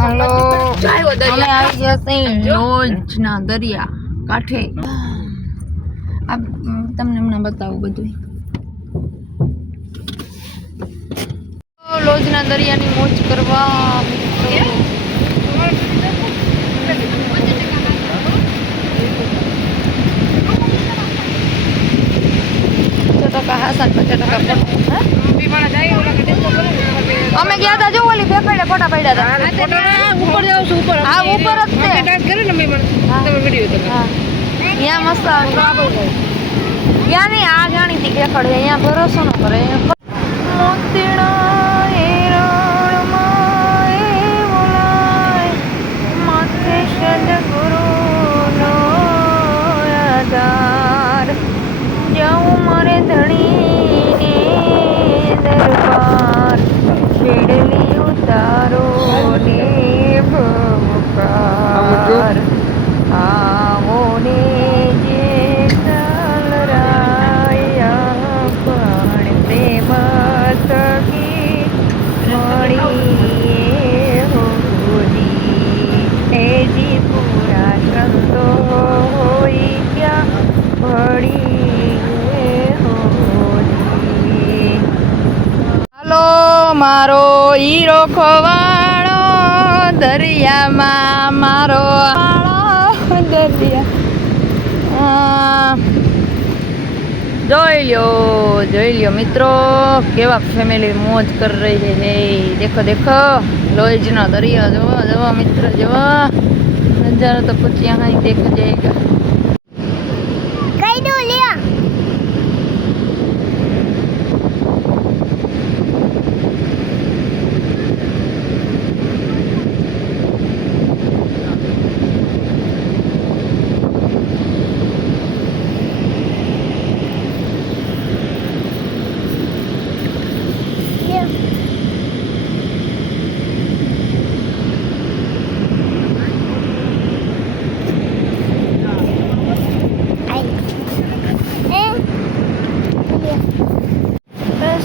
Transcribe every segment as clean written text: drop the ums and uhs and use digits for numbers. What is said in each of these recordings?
હાલો અમે આવી ગયા છીએ લોજના દરિયા કાંઠે. આ તમને હમણાં બતાવું બધું. લોજના દરિયાની મોજ કરવા અમે ગયા હતા જો ઓલી પેપડે ફોટા પડ્યા હતા ઉપર જાવ છું ઉપર હા ઉપર જ છે ડાન્સ કરે ને મેં તમે વિડિયો તો હા અહીંયા મસ્ત ત્યાં નહીં આ જાણી હતી પેપડ અહીંયા ભરોસો ન કરે મોતીણા હિરણમાં એ બોલાય માથે સદગુરુનો આધાર જાઉં મારે ધણીને દરબાર બેડલી ઉતારો ને ભમકાર આવો ને જે કલરાયા પણ પ્રેમ થકી મળીએ હોજી એજી પૂરા સંતો હોય ક્યાં ભળી હોજી. હાલો મારો હીરો ખોવાણો દરિયામાં મારો દરિયા જોઈ લ્યો મિત્રો કેવા ફેમિલી મોજ કરી રહી છે. દેખો દેખો લોજનો દરિયા જોવા મિત્ર જોવા નજારો તો कुछ यहाँ ही देखा जाएगा.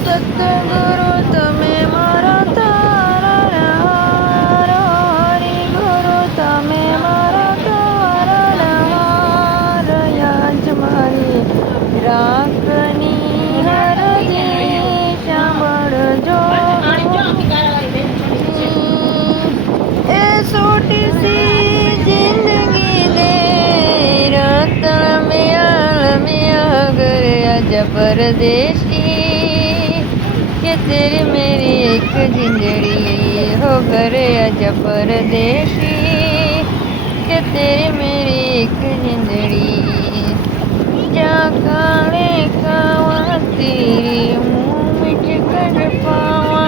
સતગુરુ તમે મારા તારા હરી ગુરુ તમે મારા તારા યાજ મારી રાખની હરજી સાંભળજો એ છોટી સી જિંદગી દે રતન में अगर आज परदेसी कि तेरी मेरी एक जिंदड़ी हो करे आज परदेसी कि तेरी मेरी एक जिंदड़ी जा काले कावा तेरी मुँह मिठ कर पावा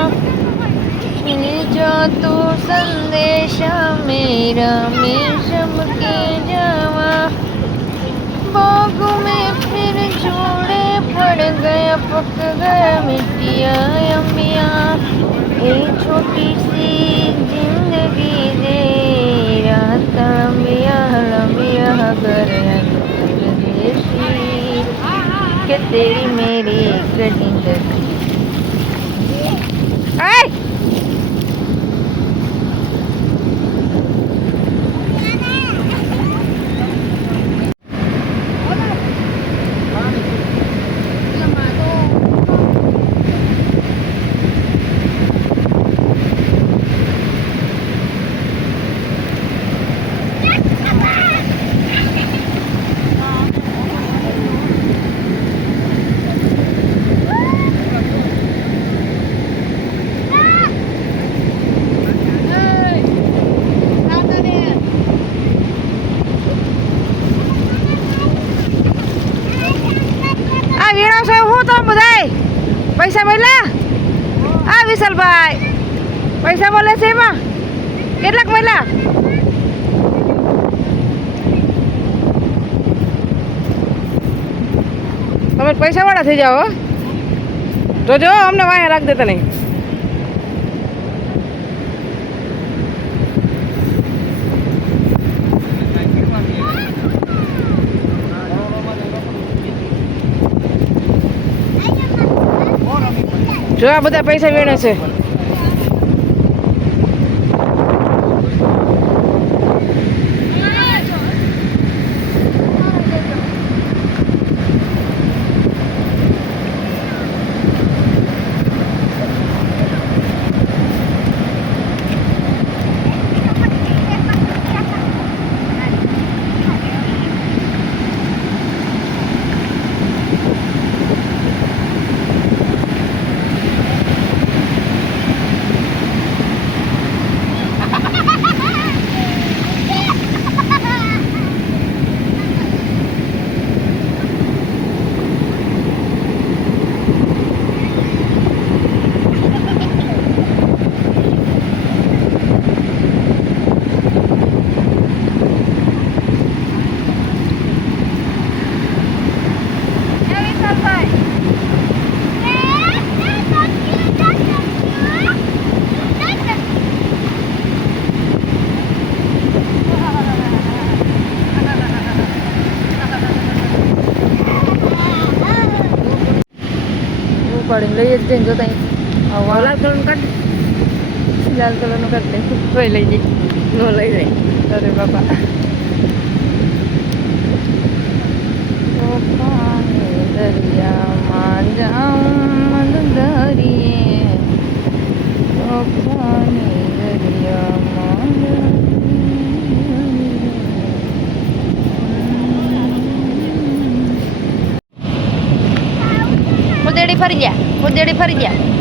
जो तू संदेशा मेरा मैं सबके जावा बाग में फिर जोड़े पड़ गया पक गया मिट्टियाँ अम्बियाँ ये छोटी सी जिंदगी दे रात लंबिया कर देसी कि तेरी मेरी एक जिंदगी. પૈસા મળ્યા આ વિશાલભાઈ પૈસા મળે છે એમાં કેટલાક મળ્યા તમે પૈસા વાળા થઈ જાઓ જોજો અમને વાયા રાખ દેતા નહીં. જો આ બધા પૈસા વેણે છે. લઈ જ જઈને જોતા લાલ કલરનું કાઢ લાલ કલરનું કાઢ લે કોઈ લઈ જઈ ન લઈ જાય અરે બાપા દરિયામાં જાઉં દરિયે ઉદેડી ફરી ગયા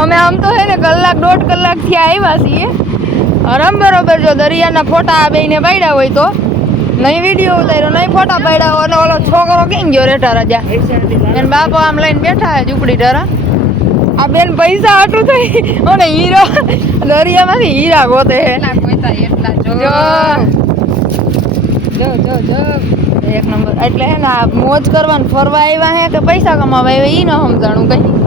અમે આમ તો હે ને કલાક દોઢ કલાકથી આવ્યા છીએ આરામ બરોબર જો દરિયાના ફોટા આ બેને પાડ્યા હોય તો નહીં વિડીયો ઉતાર્યો નહીં ફોટા પાડ્યા હોય અને ઓલો છોકરો કેમ ગયો રેટા રાજા એને બાપા આમ લઈને બેઠા હે ઝૂંપડી ઢરા આ બેન પૈસા હાટું થઈ અને હીરો દરિયામાંથી હીરા ગોતે એક નંબર એટલે હે ને આ મોજ કરવાનું ફરવા આવ્યા હે કે પૈસા કમાવા આવ્યા ઈ ન સમજાણું કઈ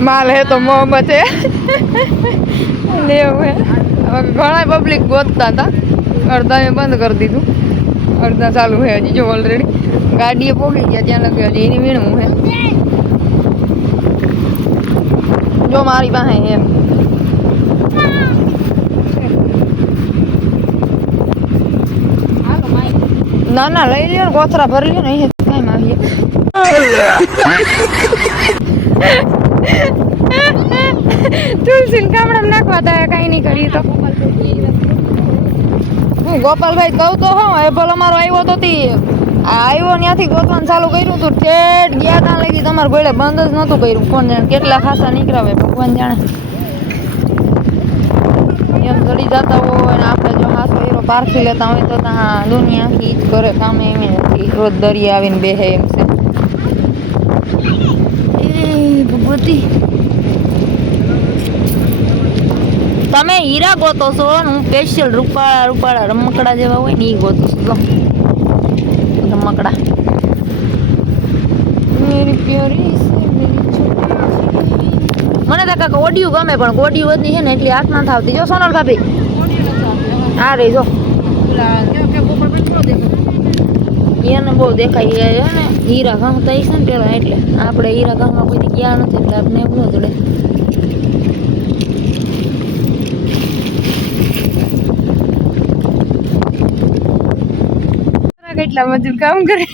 माल है तो मोहब्बत है लेव है घना पब्लिक गोतता था अर्धा में बंद कर दी अर्धा चालू है हजी जो ऑलरेडी गाड़ी पोगी गया त्या लगे हजी एनी वीणू है जो मारी पासे है ना ना लई लियो कोथरा भर लियो नहीं कई मारिए तुलसी कामड़ा में नाखवा था कहीं नहीं करी तो હું ગોપાલભાઈ કહું તો હા એ ભલો મારો આવ્યો તો આવ્યો ત્યાંથી ગોતવાનું ચાલુ કર્યું હતું ઠેઠ ગયા ત્યાં લગી તમારે ગોળે બંધ જ નહોતું કર્યું કોણ જાણે કેટલા ખાસા નીકળાવે ભગવાન જાણે એમ ચડી જતા હોય ને આપણે જો હાસો હીરો પારખી લેતા હોય તો ત્યાં દુનિયા આખી જ કરે કામે એમ નથી રોજ દરિયા આવીને બેહે એમ છે ભગવતી તમે હીરા ગોતો છો હું સ્પેશિયલ રૂપાળા રમકડા જેવા હોય ને એ ગોતો છો રમકડા મને તો કાંક ઓડિયું ગમે પણ ઓડિયું વધની છે ને એટલી આંખ ના થાવતી જો સોનલ ભાભી હા રે જો એને બહુ દેખાય ને હીરા ઘઉં થાય છે ને પેલા એટલે આપણે હીરા ઘઉંમાં કોઈ ગયા નથી એટલે આપણે એમ ન જોડે કેટલા મજૂર કામ કરે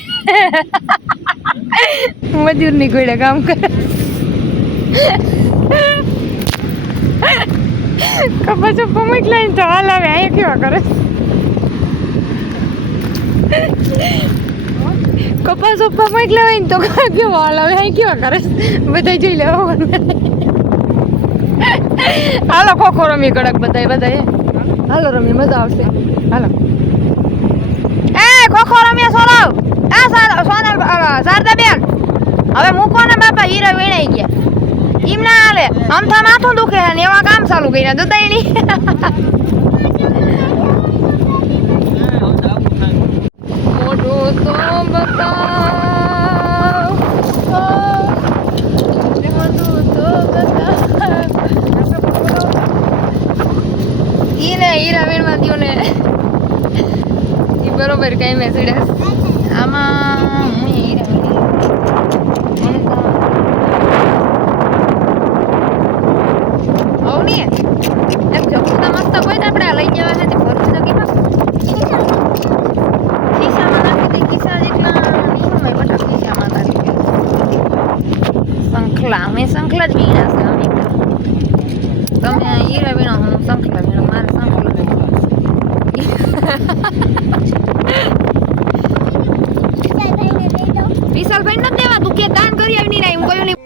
મજૂર ની કોઈ કામ કરે કપાસ પમટ લઈને તો હાલ આવે આ કેવા કરે કપાસ પમટ લઈને તો કેવો હાલ આવે આ કેવા કરે બધા જોઈ લે હાલો ખોખો રમી કડક બધા હાલો રમી મજા આવશે હાલો ખોખો રમ્યા સોનલ સોનલ શારદા બેન હવે મૂકો ને બાપા હીરા વીણાઈ ગયા એમ ના હાલે આમથા માથું દુખે ને એવા કામ ચાલુ કર્યા દુતાઈની મોઢું તો બતાવ મોઢું તો બતાવ ઈને હીરા વીણવા દ્યો ને બરોબર કઈ મેસેજ આમાં હું આવની એક જમતા મસ્ત કોઈ આપણે લઈ જવા છે ભરતી નકી ખિસ્સામાં નાખી દે ખિસ્સા શંખલા અમે શંખલા જ વીણા છે અમે તમે હીરા વીણો હું શંખલા વીણો મારે શંખલા વિશાલભાઈ નથી દેવા તું કે દાન કરી આવી નહીં હું કયું નહીં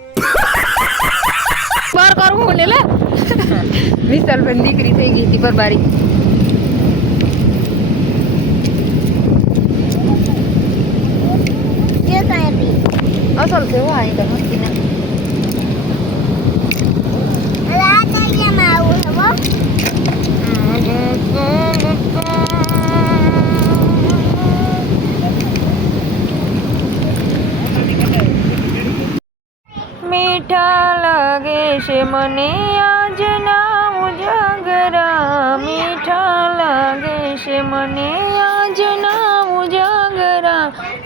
પર કરવું ને લે વિશાલભાઈ દીકરી થઈ ગઈ હતી બરબારી અસલ છે હો અહીં તો મસ્તી ના મીઠા લાગે છે મને આજના ઉજાગરા મીઠા લાગે છે મને આજના ઉજાગરા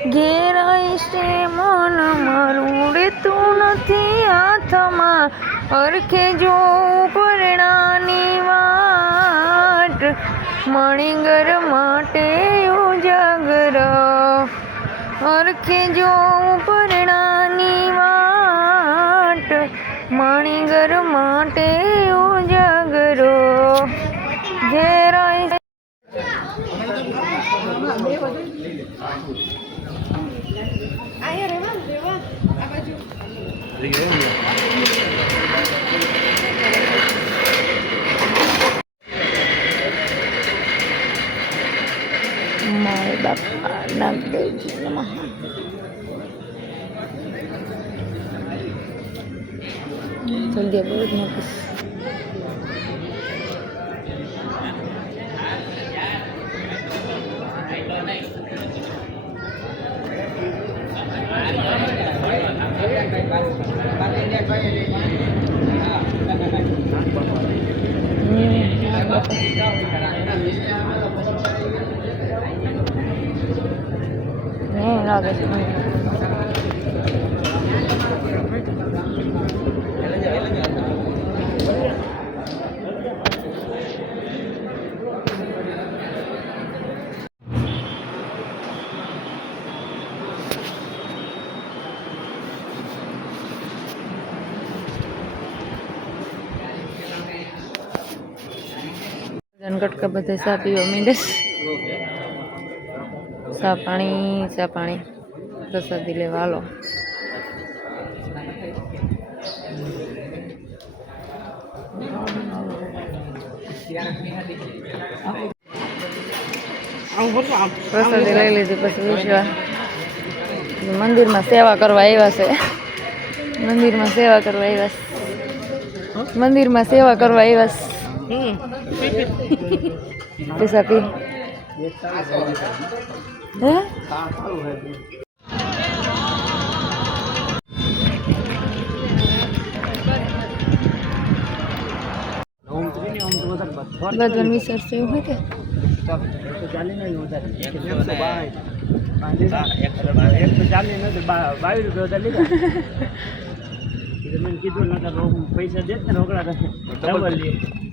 ઘેરાય છે મન મારું રેતું નથી હાથમાં અરખે જો પરણાની વાટ મણિગર માટે ઉજાગરા અરખે જો પરણાની વાટ મણિગર માટે ઉજાગરો ઘેરાય મારે બાપા નાગદેવજી નમઃ જલ્દી બહુ જ નોટિસ લાગે છે કટકા બધા ચા પીવા માંડે ચા પાણી પ્રસાદી લેવા હાલો પ્રસાદી લઈ લીધી પછી વિશ્વા મંદિરમાં સેવા કરવા આવ્યા છે મંદિરમાં સેવા કરવા આવ્યા પૈસા પી હે બધું વિચાર છે એવું હોય કે કીધું પૈસા દે ને રોકડા 140 ને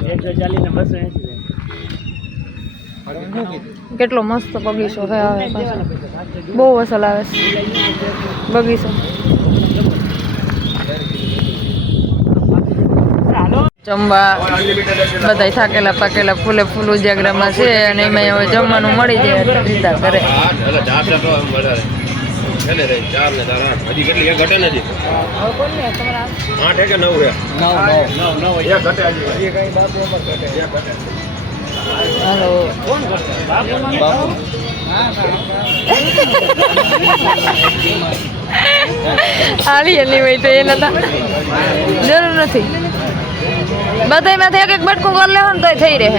280 કેટલો મસ્ત બગીચો છે આવે બહુ અસલ આવે છે બગીચો જમવા બધા થાકેલા પાકેલા ફૂલે ફૂલ ઉજાગરામાં છે અને એમાં હવે જમવાનું મળી જાય રીતા કરે હાલો હાલી એની હોય તો એ નતા જરૂર નથી બધામાંથી એક એક બટકું કરી લેવો ને તોય થઈ રહે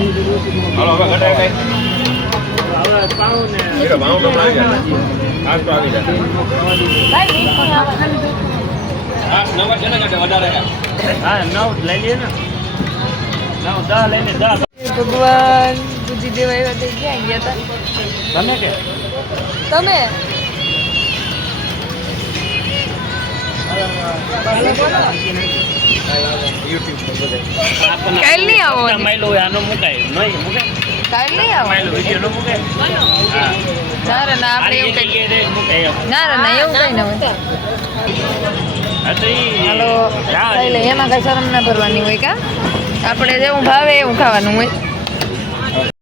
ભગવાન બુદ્ધિ દેવા એવા થઈ ક્યાં ગયા હતા તમે કાલ નહીં આવો કાલ નહીં આવો ના રે ના આપણે એવું કઈ ના રે ના એવું કઈ ના હોય હા તો ઈ હાલો જાવા ખાઈ લે દે. એમાં કઈ શરમ ના ભરવાની હોય કા આપણે જેવું ભાવે એવું ખાવાનું હોય